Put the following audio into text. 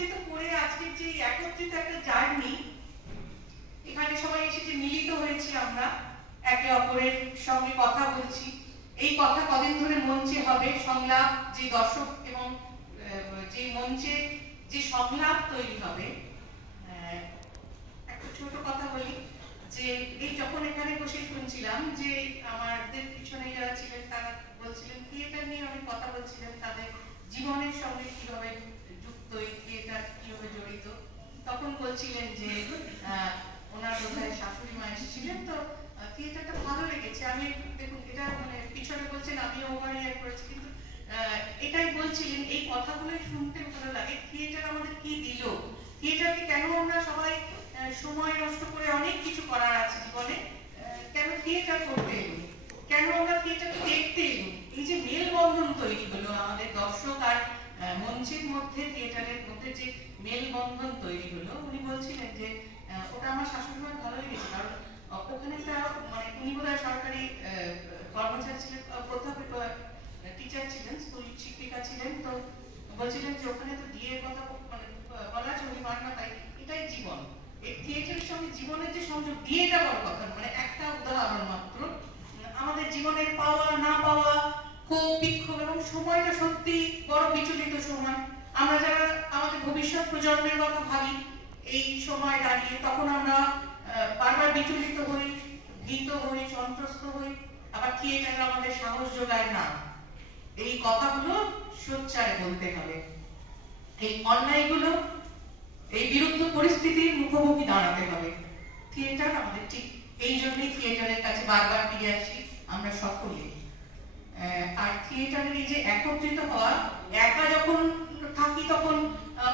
একত্রিত করে আজকের যে একত্রিত একটা জার্নি, এখানে সবাই এসে যে মিলিত হয়েছি আমরা, একে অপরের সঙ্গে কথা বলছি। এই কথা কদিন ধরে মঞ্চে হবে, সংলাপ যে দর্শক এবং যে মঞ্চে যে সংলাপ তৈরি হবে। একটা ছোট কথা বলি যে এই যখন এখানে বসে শুনছিলাম যে আমাদের পিছনে যারা ছিলেন তারা বলছিলেন থিয়েটার নিয়ে অনেক কথা বলছিলেন, তাদের জীবনের সঙ্গে কিভাবে যুক্ত, এই থিয়েটার কিভাবে জড়িত। তখন বলছিলেন যে ওনার বোধহয় শাশুড়ি মা এসেছিলেন, তো থিয়েটারটা ভালো লেগেছে। আমি দেখুন এটা মানে পিছনে বলছেন আমিও ওভার রিঅ্যাক্ট করেছি, কিন্তু এটাই বলছিলেন এই কথাগুলো শুনতে ভালো লাগে। থিয়েটার আমাদের কি দিল, থিয়েটারকে কেন আমরা সবাই সময় নষ্ট করে অনেক কিছু করার আছে জীবনে, কেন থিয়েটার করতে এলো, কেন আমরা থিয়েটারকে দেখতে এলো। এই যে মেলবন্ধন তৈরি হলো আমাদের দর্শক আর মঞ্চের মধ্যে, থিয়েটারের মধ্যে যে মেলবন্ধন তৈরি হলো, উনি বলছিলেন যে ওটা আমার শাশুড়ি মার ভালো লেগেছে। কারণ ওখানে একটা মানে উনি বোধহয় সরকারি কর্মচারী ছিলেন, টিচার ছিলেন, স্কুল শিক্ষিকা ছিলেন। তো বলছিলেন যে ওখানে তো ডিএ কথা মানে বলা আছে, উনি মান না, তাই এটাই জীবন। এই থিয়েটারের সঙ্গে জীবনের যে সংযোগ, ডিএটা বড় কথা মানে একটা উদাহরণ মাত্র। আমাদের জীবনের পাওয়া না পাওয়া, ক্ষোভ বিক্ষোভ এবং সময়টা সত্যি বড় বিচলিত সময়। আমরা যারা আমাদের ভবিষ্যৎ প্রজন্মের কথা ভাবি এই সময় দাঁড়িয়ে, তখন আমরা বারবার বিচলিত হই, ভীত হই, সন্ত্রস্ত হই। আবার থিয়েটার আমাদের সাহস যোগায় না, এই কথাগুলো সোচ্চারে বলতে হবে, এই অন্যায়গুলো, এই বিরুদ্ধ পরিস্থিতির মুখোমুখি দাঁড়াতে হবে। থিয়েটার আমাদের ঠিক এই জন্যই থিয়েটারের কাছে বারবার ফিরে আসি আমরা সকলে। আর থিয়েটারের এই যে একত্রিত হওয়া, একা যখন